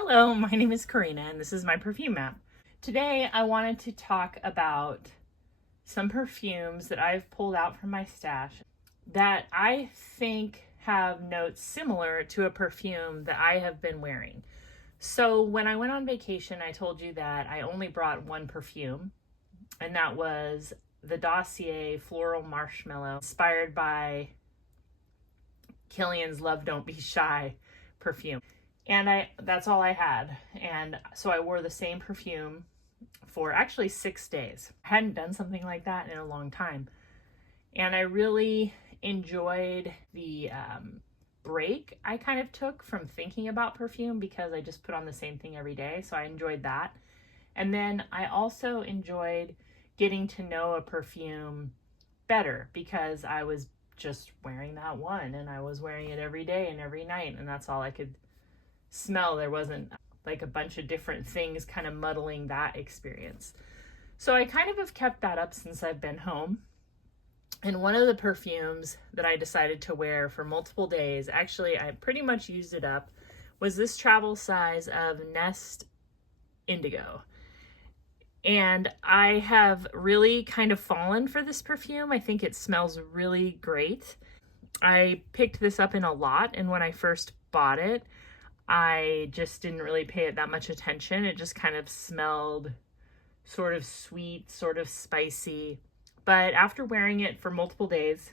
Hello, my name is Karina and this is my perfume map. Today I wanted to talk about some perfumes that I've pulled out from my stash that I think have notes similar to a perfume that I have been wearing. So when I went on vacation, I told you that I only brought one perfume, and that was the Dossier Floral Marshmallow, inspired by Kilian's Love Don't Be Shy perfume. And that's all I had. And so I wore the same perfume for actually 6 days. I hadn't done something like that in a long time. And I really enjoyed the break I kind of took from thinking about perfume, because I just put on the same thing every day. So I enjoyed that. And then I also enjoyed getting to know a perfume better, because I was just wearing that one and I was wearing it every day and every night, and that's all I could smell. There wasn't like a bunch of different things kind of muddling that experience. So I kind of have kept that up since I've been home. And one of the perfumes that I decided to wear for multiple days, actually I pretty much used it up, was this travel size of Nest Indigo. And I have really kind of fallen for this perfume. I think it smells really great. I picked this up in a lot, and when I first bought it, I just didn't really pay it that much attention. It just kind of smelled sort of sweet, sort of spicy. But after wearing it for multiple days,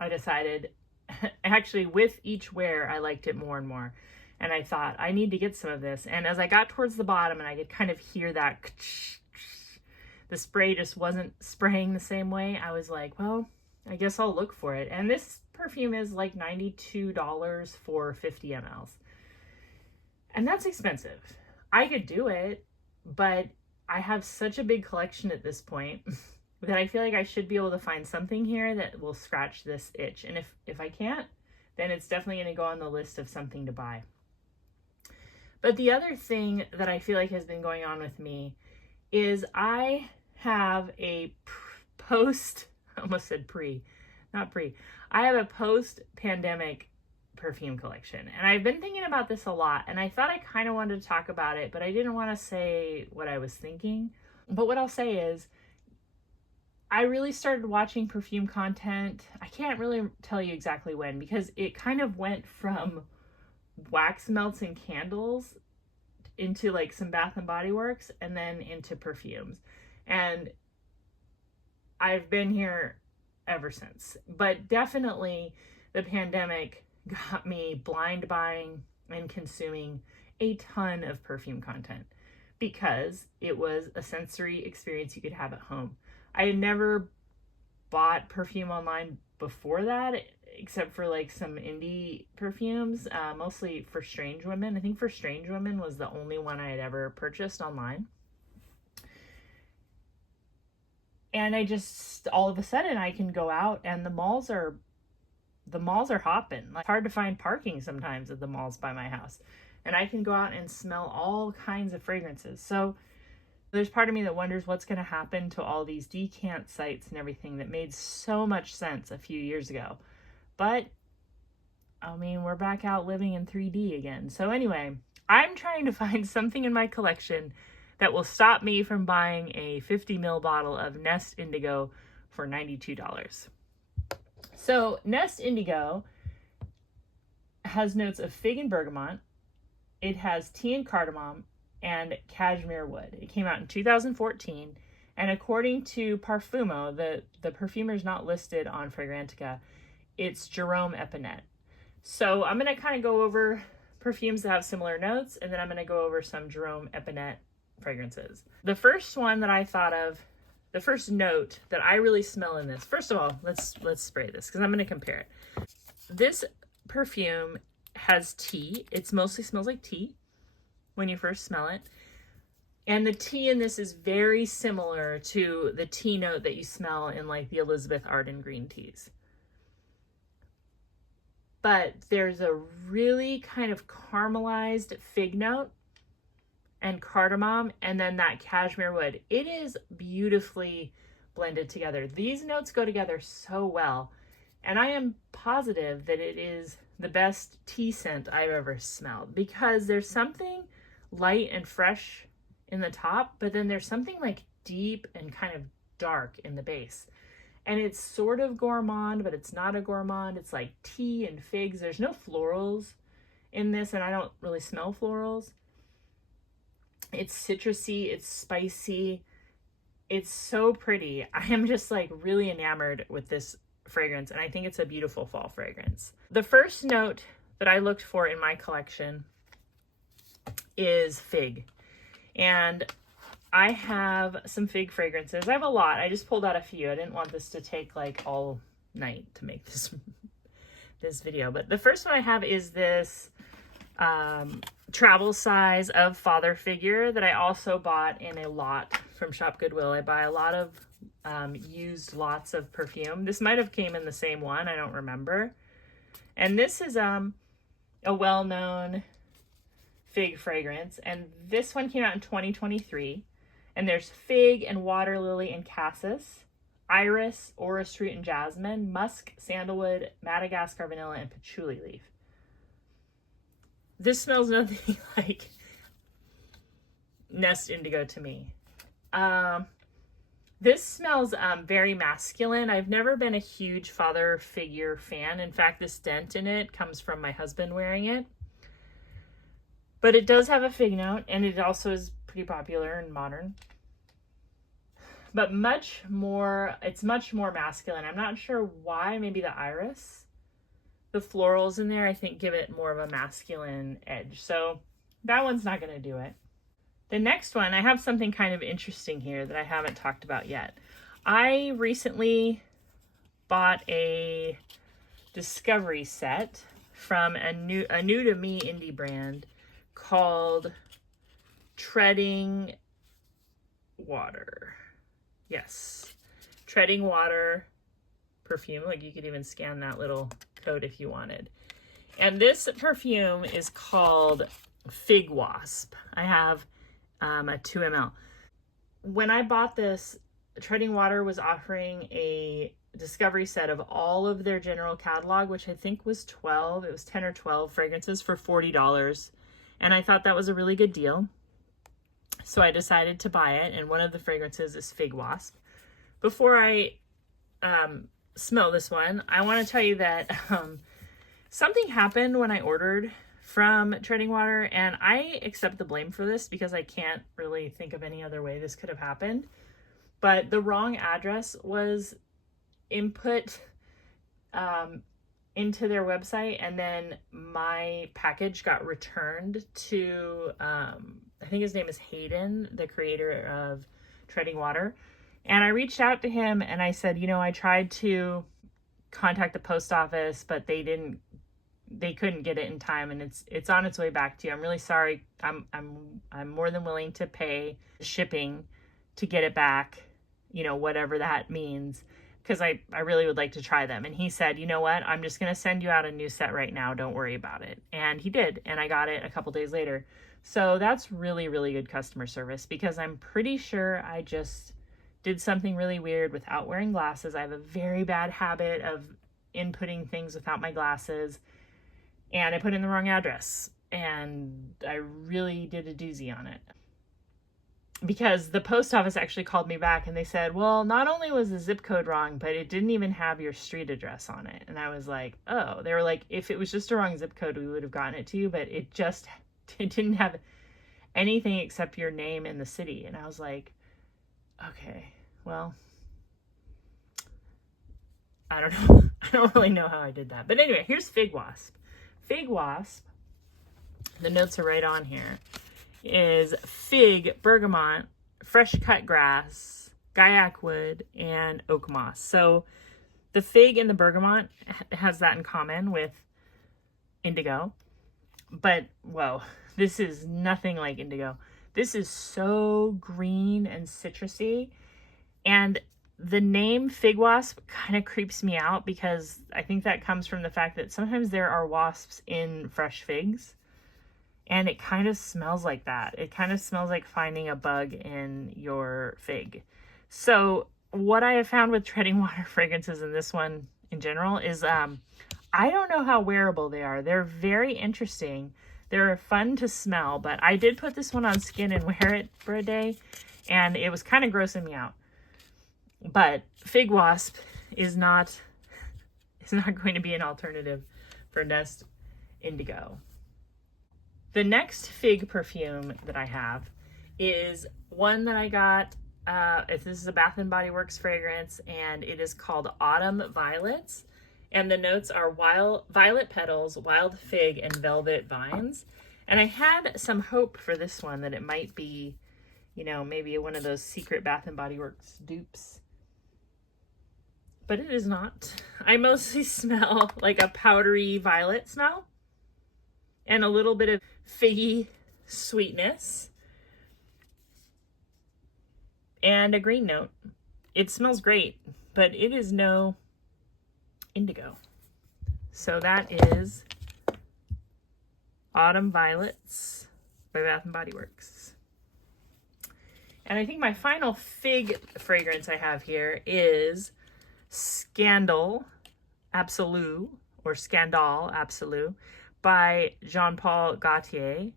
I decided, actually with each wear, I liked it more and more. And I thought, I need to get some of this. And as I got towards the bottom and I could kind of hear that, the spray just wasn't spraying the same way, I was like, well, I guess I'll look for it. And this perfume is like $92 for 50 mLs. And that's expensive. I could do it, but I have such a big collection at this point that I feel like I should be able to find something here that will scratch this itch. And if I can't, then it's definitely going to go on the list of something to buy. But the other thing that I feel like has been going on with me is I have a post, I almost said pre, not pre. I have a post-pandemic perfume collection. And I've been thinking about this a lot, and I thought I kind of wanted to talk about it, but I didn't want to say what I was thinking. But what I'll say is, I really started watching perfume content. I can't really tell you exactly when, because it kind of went from wax melts and candles into like some Bath and Body Works, and then into perfumes. And I've been here ever since. But definitely the pandemic got me blind buying and consuming a ton of perfume content, because it was a sensory experience you could have at home. I had never bought perfume online before that, except for like some indie perfumes, mostly for Strange Women. I think For Strange Women was the only one I had ever purchased online. And I just, all of a sudden I can go out and the malls are hopping. Like, it's hard to find parking sometimes at the malls by my house. And I can go out and smell all kinds of fragrances. So there's part of me that wonders what's going to happen to all these decant sites and everything that made so much sense a few years ago. But, I mean, we're back out living in 3D again. So anyway, I'm trying to find something in my collection that will stop me from buying a 50 ml bottle of Nest Indigo for $92. So Nest Indigo has notes of fig and bergamot. It has tea and cardamom and cashmere wood. It came out in 2014. And according to Perfume, the perfumer is not listed on Fragrantica, it's Jerome Epanet. So I'm going to kind of go over perfumes that have similar notes, and then I'm going to go over some Jerome Epanet fragrances. The first one that I thought of, the first note that I really smell in this, first of all, let's spray this because I'm going to compare it. This perfume has tea. It mostly smells like tea when you first smell it. And the tea in this is very similar to the tea note that you smell in like the Elizabeth Arden green teas. But there's a really kind of caramelized fig note and cardamom, and then that cashmere wood. It is beautifully blended together. These notes go together so well, and I am positive that it is the best tea scent I've ever smelled, because there's something light and fresh in the top, but then there's something like deep and kind of dark in the base. And it's sort of gourmand, but it's not a gourmand. It's like tea and figs. There's no florals in this, and I don't really smell florals. It's citrusy, it's spicy. It's so pretty. I am just like really enamored with this fragrance, and I think it's a beautiful fall fragrance. The first note that I looked for in my collection is fig. And I have some fig fragrances. I have a lot. I just pulled out a few. I didn't want this to take like all night to make this video. But the first one I have is this travel size of Father Figure that I also bought in a lot from Shop Goodwill. I buy a lot of used lots of perfume. This might have came in the same one. I don't remember. And this is a well-known fig fragrance. And this one came out in 2023. And there's fig and water lily and cassis, iris, orris root and jasmine, musk, sandalwood, Madagascar vanilla, and patchouli leaf. This smells nothing like Nest Indigo to me. This smells very masculine. I've never been a huge Father Figure fan. In fact, this dent in it comes from my husband wearing it. But it does have a fig note, and it also is pretty popular and modern. But it's much more masculine. I'm not sure why. Maybe the iris. The florals in there, I think, give it more of a masculine edge. So that one's not going to do it. The next one, I have something kind of interesting here that I haven't talked about yet. I recently bought a discovery set from a new to me indie brand called Treading Water. Yes, Treading Water perfume. Like, you could even scan that little code if you wanted. And this perfume is called Fig Wasp. I have a 2 ml. When I bought this, Treading Water was offering a discovery set of all of their general catalog, which I think was 12. It was 10 or 12 fragrances for $40. And I thought that was a really good deal. So I decided to buy it, and one of the fragrances is Fig Wasp. Before I smell this one, I want to tell you that something happened when I ordered from Treading Water, and I accept the blame for this because I can't really think of any other way this could have happened. But the wrong address was input into their website, and then my package got returned to I think his name is Hayden, the creator of Treading Water. And I reached out to him and I said, you know, I tried to contact the post office, but they couldn't get it in time, and it's on its way back to you. I'm really sorry. I'm more than willing to pay shipping to get it back, you know, whatever that means, because I really would like to try them. And he said, you know what, I'm just going to send you out a new set right now. Don't worry about it. And he did. And I got it a couple days later. So that's really, really good customer service, because I'm pretty sure I just did something really weird without wearing glasses. I have a very bad habit of inputting things without my glasses, and I put in the wrong address, and I really did a doozy on it. Because the post office actually called me back and they said, well, not only was the zip code wrong, but it didn't even have your street address on it. And I was like, oh, they were like, if it was just a wrong zip code, we would have gotten it to you, but it didn't have anything except your name and the city. And I was like, okay, well, I don't know. I don't really know how I did that. But anyway, here's Fig Wasp. Fig Wasp, the notes are right on here, is fig, bergamot, fresh cut grass, gaiac wood, and oak moss. So the fig and the bergamot has that in common with indigo. But, whoa, this is nothing like indigo. This is so green and citrusy. And the name Fig Wasp kind of creeps me out, because I think that comes from the fact that sometimes there are wasps in fresh figs. And it kind of smells like that. It kind of smells like finding a bug in your fig. So what I have found with Treading Water fragrances, and this one in general, is I don't know how wearable they are. They're very interesting. They're fun to smell, but I did put this one on skin and wear it for a day, and it was kind of grossing me out. But Fig Wasp is not going to be an alternative for Nest Indigo. The next fig perfume that I have is one that I got. This is a Bath & Body Works fragrance, and it is called Autumn Violets. And the notes are violet petals, wild fig, and velvet vines. And I had some hope for this one that it might be, you know, maybe one of those secret Bath & Body Works dupes. But it is not. I mostly smell like a powdery violet smell and a little bit of figgy sweetness and a green note. It smells great, but it is no indigo. So that is Autumn Violets by Bath & Body Works. And I think my final fig fragrance I have here is Scandal Absolu, or Scandal Absolu, by Jean-Paul Gaultier.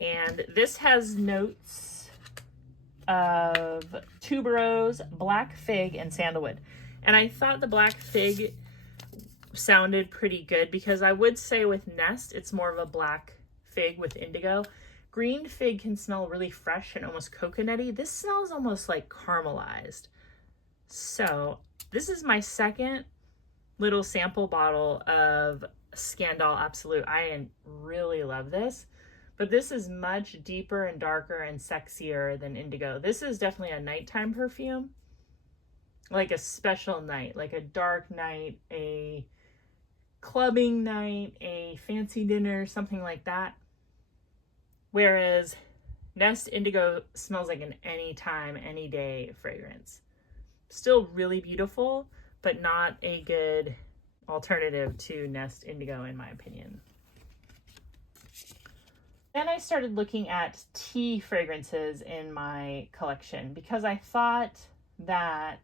And this has notes of tuberose, black fig, and sandalwood. And I thought the black fig sounded pretty good, because I would say with Nest, it's more of a black fig with indigo. Green fig can smell really fresh and almost coconutty. This smells almost like caramelized. So this is my second little sample bottle of Scandal Absolute. I really love this, but this is much deeper and darker and sexier than indigo. This is definitely a nighttime perfume, like a special night, like a dark night, a clubbing night, a fancy dinner, something like that. Whereas Nest Indigo smells like an anytime, any day fragrance. Still really beautiful, but not a good alternative to Nest Indigo in my opinion. Then I started looking at tea fragrances in my collection, because I thought that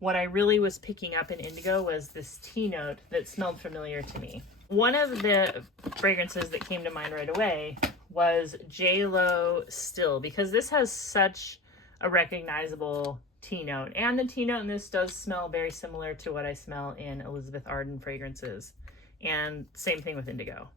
what I really was picking up in indigo was this tea note that smelled familiar to me. One of the fragrances that came to mind right away was J.Lo Still, because this has such a recognizable tea note. And the tea note in this does smell very similar to what I smell in Elizabeth Arden fragrances. And same thing with indigo.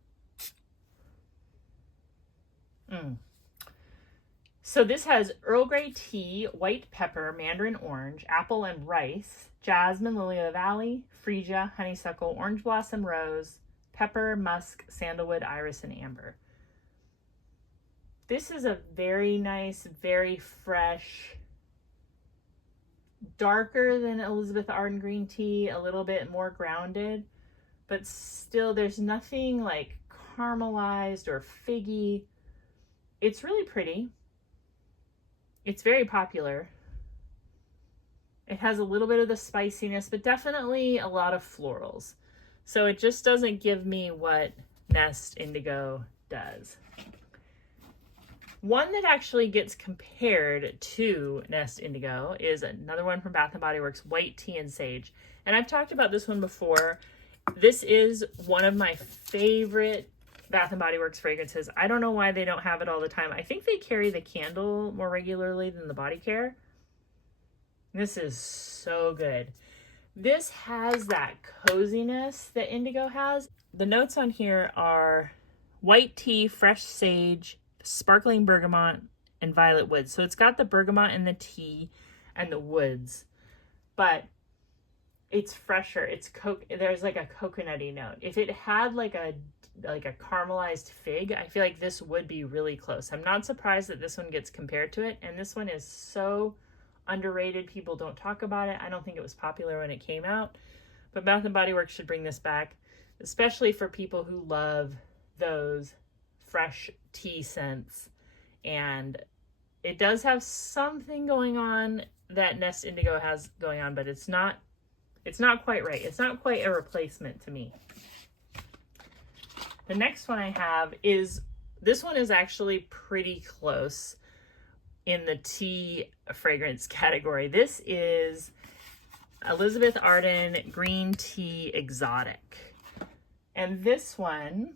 So this has Earl Grey tea, white pepper, mandarin orange, apple and rice, jasmine, lily of the valley, freesia, honeysuckle, orange blossom, rose, pepper, musk, sandalwood, iris, and amber. This is a very nice, very fresh, darker than Elizabeth Arden green tea, a little bit more grounded, but still there's nothing like caramelized or figgy. It's really pretty. It's very popular. It has a little bit of the spiciness, but definitely a lot of florals. So it just doesn't give me what Nest Indigo does. One that actually gets compared to Nest Indigo is another one from Bath & Body Works, White Tea and Sage. And I've talked about this one before. This is one of my favorite Bath & Body Works fragrances. I don't know why they don't have it all the time. I think they carry the candle more regularly than the body care. This is so good. This has that coziness that indigo has. The notes on here are white tea, fresh sage, sparkling bergamot, and violet woods. So it's got the bergamot and the tea and the woods, but it's fresher. There's like a coconutty note. If it had like a caramelized fig, I feel like this would be really close. I'm not surprised that this one gets compared to it, and this one is so underrated. People don't talk about it. I don't think it was popular when it came out, but Bath & Body Works should bring this back, especially for people who love those fresh tea scents. And it does have something going on that Nest Indigo has going on, but it's not quite right. It's not quite a replacement to me. The next one I have is, this one is actually pretty close in the tea fragrance category. This is Elizabeth Arden Green Tea Exotic. And this one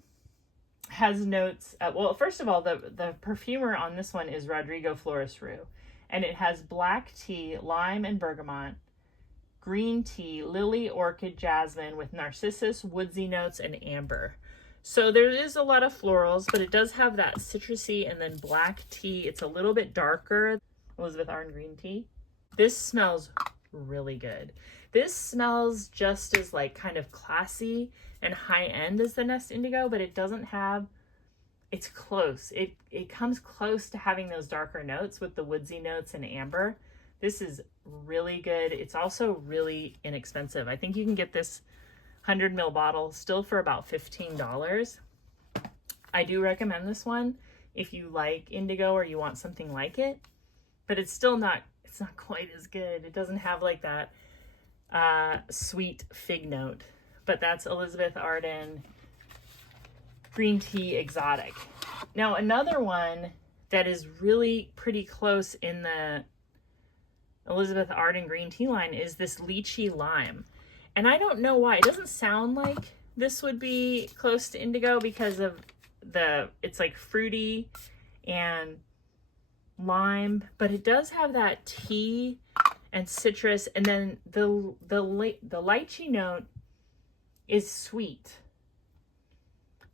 has notes, well, first of all, the perfumer on this one is Rodrigo Flores Rue. And it has black tea, lime and bergamot, green tea, lily, orchid, jasmine with narcissus, woodsy notes, and amber. So there is a lot of florals, but it does have that citrusy and then black tea. It's a little bit darker. Elizabeth Arden green tea. This smells really good. This smells just as like kind of classy and high end as the Nest Indigo, but it doesn't have, it's close. It comes close to having those darker notes with the woodsy notes and amber. This is really good. It's also really inexpensive. I think you can get this 100 ml bottle still for about $15. I do recommend this one if you like indigo or you want something like it, but it's still not, it's not quite as good. It doesn't have like that sweet fig note, but that's Elizabeth Arden Green Tea Exotic. Now another one that is really pretty close in the Elizabeth Arden Green Tea line is this Lychee Lime. And I don't know why. It doesn't sound like this would be close to indigo because of it's like fruity and lime, but it does have that tea and citrus, and then the lychee note is sweet.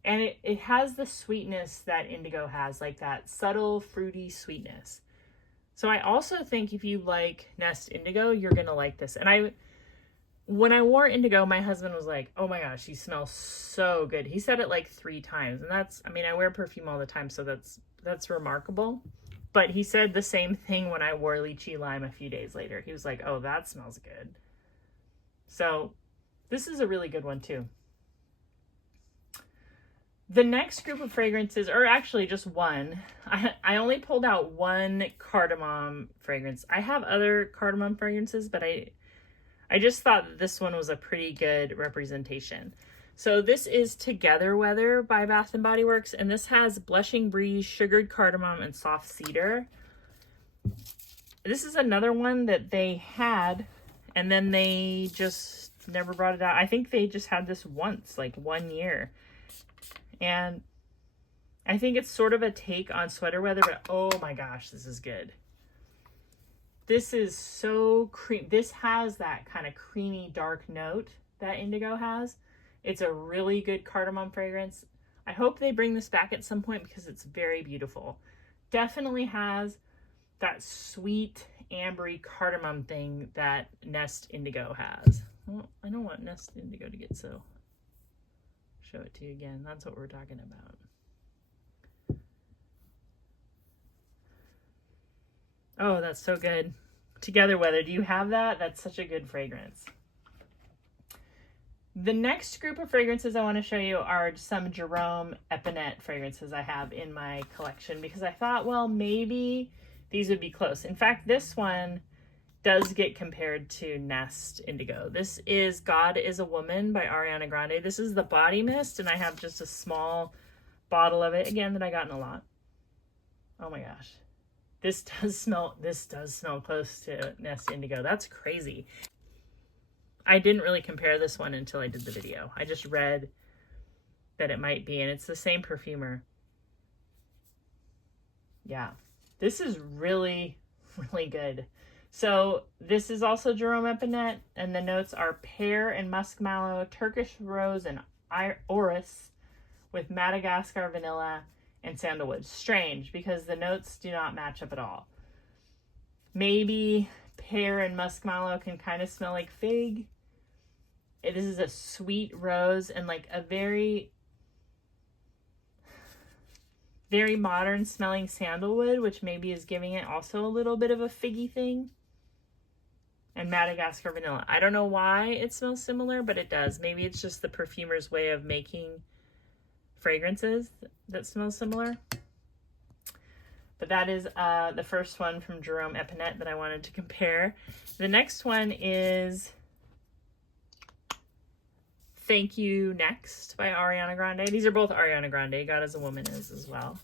And it has the sweetness that indigo has, like that subtle fruity sweetness. So I also think if you like Nest Indigo, you're gonna like this. And when I wore indigo, my husband was like, oh my gosh, you smell so good. He said it like 3 times. And that's, I mean, I wear perfume all the time, so that's remarkable. But he said the same thing when I wore Lychee Lime a few days later. He was like, oh, that smells good. So this is a really good one too. The next group of fragrances, or actually just one, I only pulled out one cardamom fragrance. I have other cardamom fragrances, but I just thought that this one was a pretty good representation. So this is Together Weather by Bath & Body Works, and this has Blushing Breeze, Sugared Cardamom, and Soft Cedar. This is another one that they had, and then they just never brought it out. I think they just had this once, like 1 year. And I think it's sort of a take on Sweater Weather, but oh my gosh, this is good. This is so cream. This has that kind of creamy dark note that indigo has. It's a really good cardamom fragrance. I hope they bring this back at some point because it's very beautiful. Definitely has that sweet ambery cardamom thing that Nest Indigo has. Well, I don't want Nest Indigo to get so. Show it to you again. That's what we're talking about. Oh, that's so good. Together Weather. Do you have that? That's such a good fragrance. The next group of fragrances I want to show you are some Jerome Epanet fragrances I have in my collection because I thought, well, maybe these would be close. In fact, this one does get compared to Nest Indigo. This is God is a Woman by Ariana Grande. This is the body mist, and I have just a small bottle of it, again, that I got in a lot. Oh my gosh. This does smell close to Nest Indigo. That's crazy. I didn't really compare this one until I did the video. I just read that it might be, and it's the same perfumer. Yeah, this is really, really good. So this is also Jerome Epanet, and the notes are pear and muskmallow, Turkish rose and orris with Madagascar vanilla and sandalwood. Strange, because the notes do not match up at all. Maybe pear and muskmallow can kind of smell like fig. This is a sweet rose and like a very, very modern smelling sandalwood, which maybe is giving it also a little bit of a figgy thing. And Madagascar vanilla. I don't know why it smells similar, but it does. Maybe it's just the perfumer's way of making fragrances that smell similar. But that is the first one from Jerome Epanet that I wanted to compare. The next one is Thank You Next by Ariana Grande. These are both Ariana Grande. God is a Woman is as well.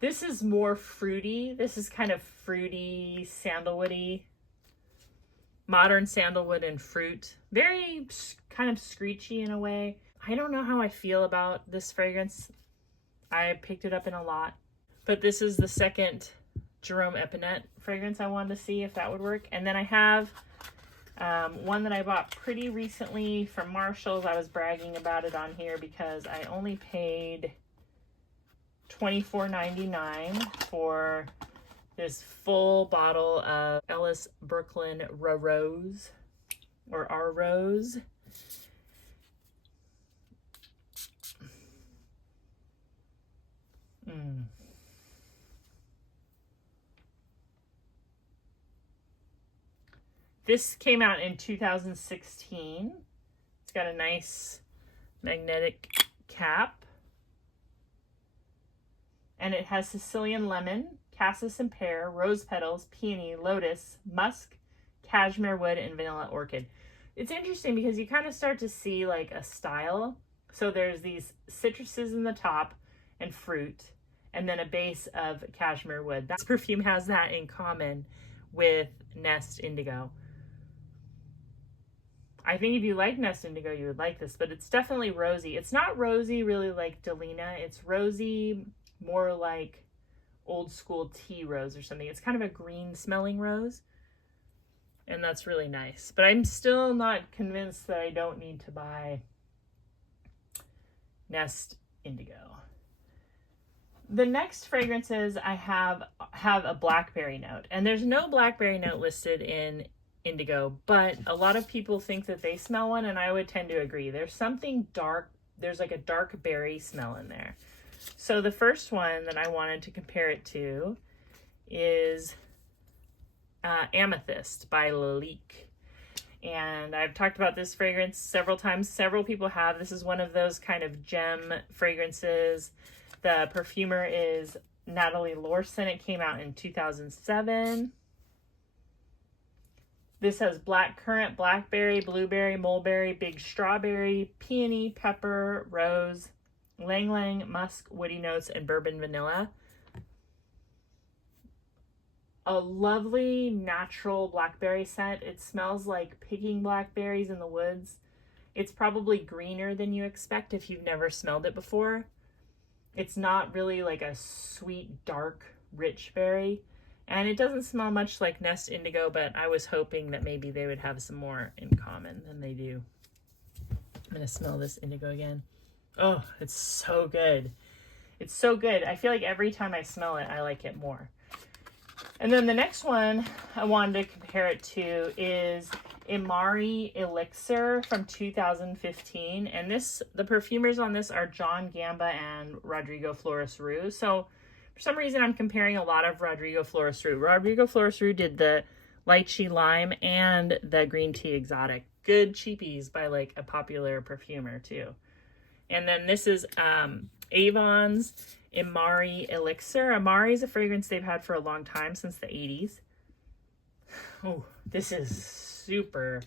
This is more fruity. This is kind of fruity, sandalwoody. modern sandalwood and fruit. Very kind of screechy in a way. I don't know how I feel about this fragrance. I picked it up in a lot. But this is the second Jerome Epanet fragrance I wanted to see if that would work. And then I have one that I bought pretty recently from Marshall's. I was bragging about it on here because I only paid $24.99 for this full bottle of Ellis Brooklyn Rrose, or Rrose. This came out in 2016. It's got a nice magnetic cap. And it has Sicilian lemon, cassis and pear, rose petals, peony, lotus, musk, cashmere wood, and vanilla orchid. It's interesting because you kind of start to see like a style. So there's these citruses in the top and fruit, and then a base of cashmere wood. This perfume has that in common with Nest Indigo. I think if you like Nest Indigo, you would like this, but it's definitely rosy. It's not rosy really like Delina. It's rosy more like old school tea rose or something. It's kind of a green smelling rose, and that's really nice. But I'm still not convinced that I don't need to buy Nest Indigo. The next fragrances I have a blackberry note, and there's no blackberry note listed in Indigo, but a lot of people think that they smell one, and I would tend to agree. There's something dark, there's like a dark berry smell in there. So the first one that I wanted to compare it to is Amethyst by Lalique. And I've talked about this fragrance several times. Several people have. This is one of those kind of gem fragrances. The perfumer is Natalie Lorson. It came out in 2007. This has black currant, blackberry, blueberry, mulberry, big strawberry, peony, pepper, rose, lang lang, musk, woody notes, and bourbon vanilla. A lovely natural blackberry scent. It smells like picking blackberries in the woods. It's probably greener than you expect if you've never smelled it before. It's not really like a sweet, dark, rich berry. And it doesn't smell much like Nest Indigo, but I was hoping that maybe they would have some more in common than they do. I'm going to smell this indigo again. Oh, it's so good. It's so good. I feel like every time I smell it, I like it more. And then the next one I wanted to compare it to is Imari Elixir from 2015. And the perfumers on this are John Gamba and Rodrigo Flores Rrose. So for some reason, I'm comparing a lot of Rodrigo Flores Rrose. Rodrigo Flores Rrose did the lychee lime and the green tea exotic. Good cheapies by like a popular perfumer too. And then this is Avon's Imari Elixir. Imari is a fragrance they've had for a long time, since the 80s. Oh, this is super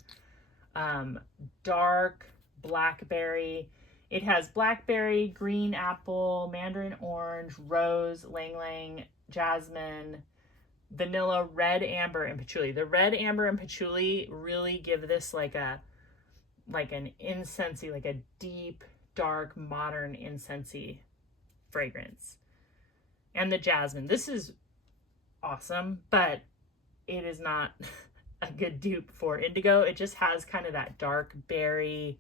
dark blackberry. It has blackberry, green apple, mandarin orange, rose, lang lang, jasmine, vanilla, red amber, and patchouli. The red amber and patchouli really give this like an incensey, like a deep, dark, modern incensey fragrance. And the jasmine. This is awesome, but it is not a good dupe for Indigo. It just has kind of that dark berry.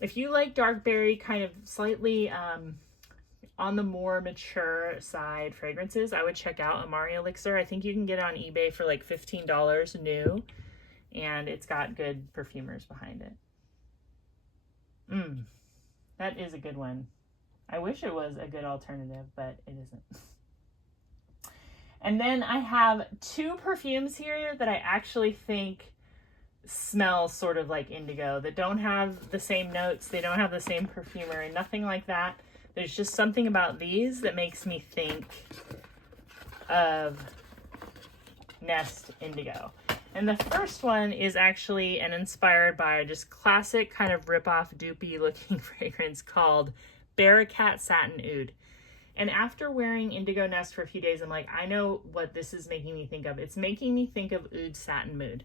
If you like dark berry, kind of slightly on the more mature side fragrances, I would check out Imari Elixir. I think you can get it on eBay for like $15 new, and it's got good perfumers behind it. That is a good one. I wish it was a good alternative, but it isn't. And then I have two perfumes here that I actually think smell sort of like Indigo, that don't have the same notes, they don't have the same perfumer, and nothing like that. There's just something about these that makes me think of Nest Indigo. And the first one is actually inspired by just classic kind of rip-off dupey looking fragrance called Barakat Satin Oud. And after wearing Indigo Nest for a few days, I'm like, I know what this is making me think of. It's making me think of Oud Satin Mood.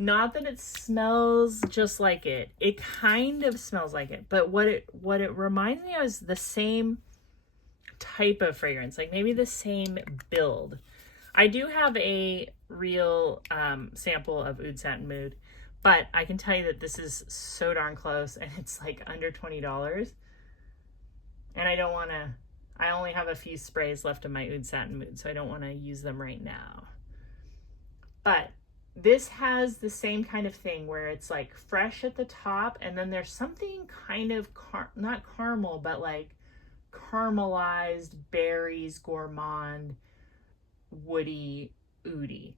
Not that it smells just like it. It kind of smells like it, but what it reminds me of is the same type of fragrance, like maybe the same build. I do have a real sample of Oud Satin Mood, but I can tell you that this is so darn close, and it's like under $20. And I only have a few sprays left of my Oud Satin Mood, so I don't want to use them right now. But this has the same kind of thing where it's like fresh at the top, and then there's something kind of, not caramel, but like caramelized berries, gourmand, woody, oudy.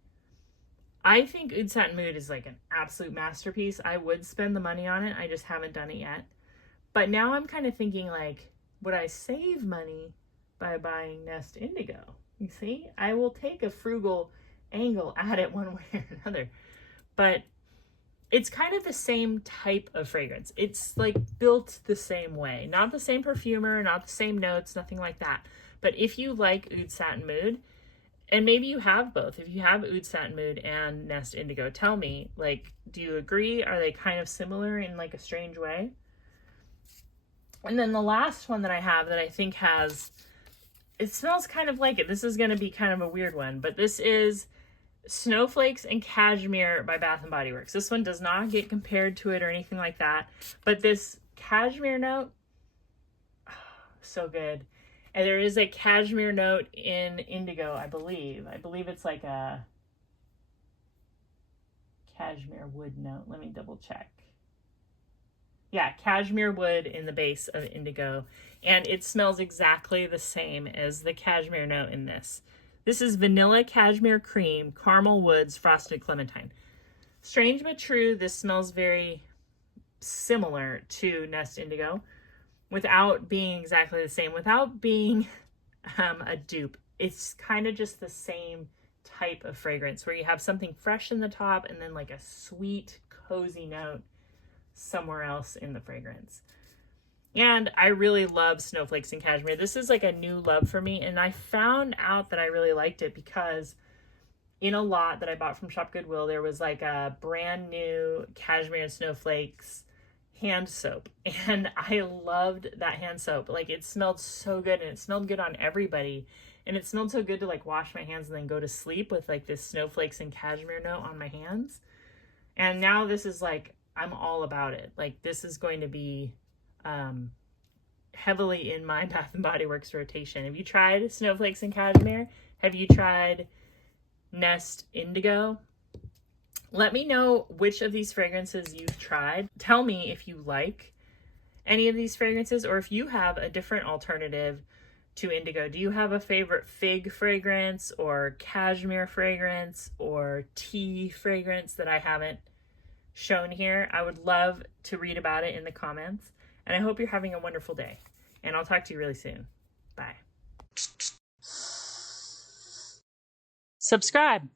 I think Oud Satin Mood is like an absolute masterpiece. I would spend the money on it. I just haven't done it yet. But now I'm kind of thinking like, would I save money by buying Nest Indigo? You see, I will take a frugal angle at it one way or another, but it's kind of the same type of fragrance. It's like built the same way, not the same perfumer, not the same notes, nothing like that. But if you like Oud Satin Mood, and maybe you have both, if you have Oud Satin Mood and Nest Indigo, tell me, like, do you agree? Are they kind of similar in like a strange way? And then the last one that I have that I think it smells kind of like it. This is going to be kind of a weird one, but this is Snowflakes and Cashmere by Bath & Body Works. This one does not get compared to it or anything like that, but this cashmere note, so good. And there is a cashmere note in Indigo, I believe. I believe it's like a cashmere wood note. Let me double check. Yeah, cashmere wood in the base of Indigo, and it smells exactly the same as the cashmere note in this. This is vanilla cashmere cream, caramel woods, frosted clementine. Strange but true, this smells very similar to Nest Indigo without being exactly the same, without being a dupe. It's kind of just the same type of fragrance where you have something fresh in the top and then like a sweet, cozy note somewhere else in the fragrance. And I really love Snowflakes and Cashmere. This is like a new love for me, and I found out that I really liked it because in a lot that I bought from Shop Goodwill, there was like a brand new Cashmere and Snowflakes hand soap, and I loved that hand soap. Like, it smelled so good, and it smelled good on everybody, and it smelled so good to like wash my hands and then go to sleep with like this Snowflakes and Cashmere note on my hands. And now this is like, I'm all about it. Like, this is going to be heavily in my Bath & Body Works rotation. Have you tried Snowflakes and Cashmere? Have you tried Nest Indigo? Let me know which of these fragrances you've tried. Tell me if you like any of these fragrances, or if you have a different alternative to Indigo. Do you have a favorite fig fragrance or cashmere fragrance or tea fragrance that I haven't shown here? I would love to read about it in the comments. And I hope you're having a wonderful day. And I'll talk to you really soon. Bye. Subscribe.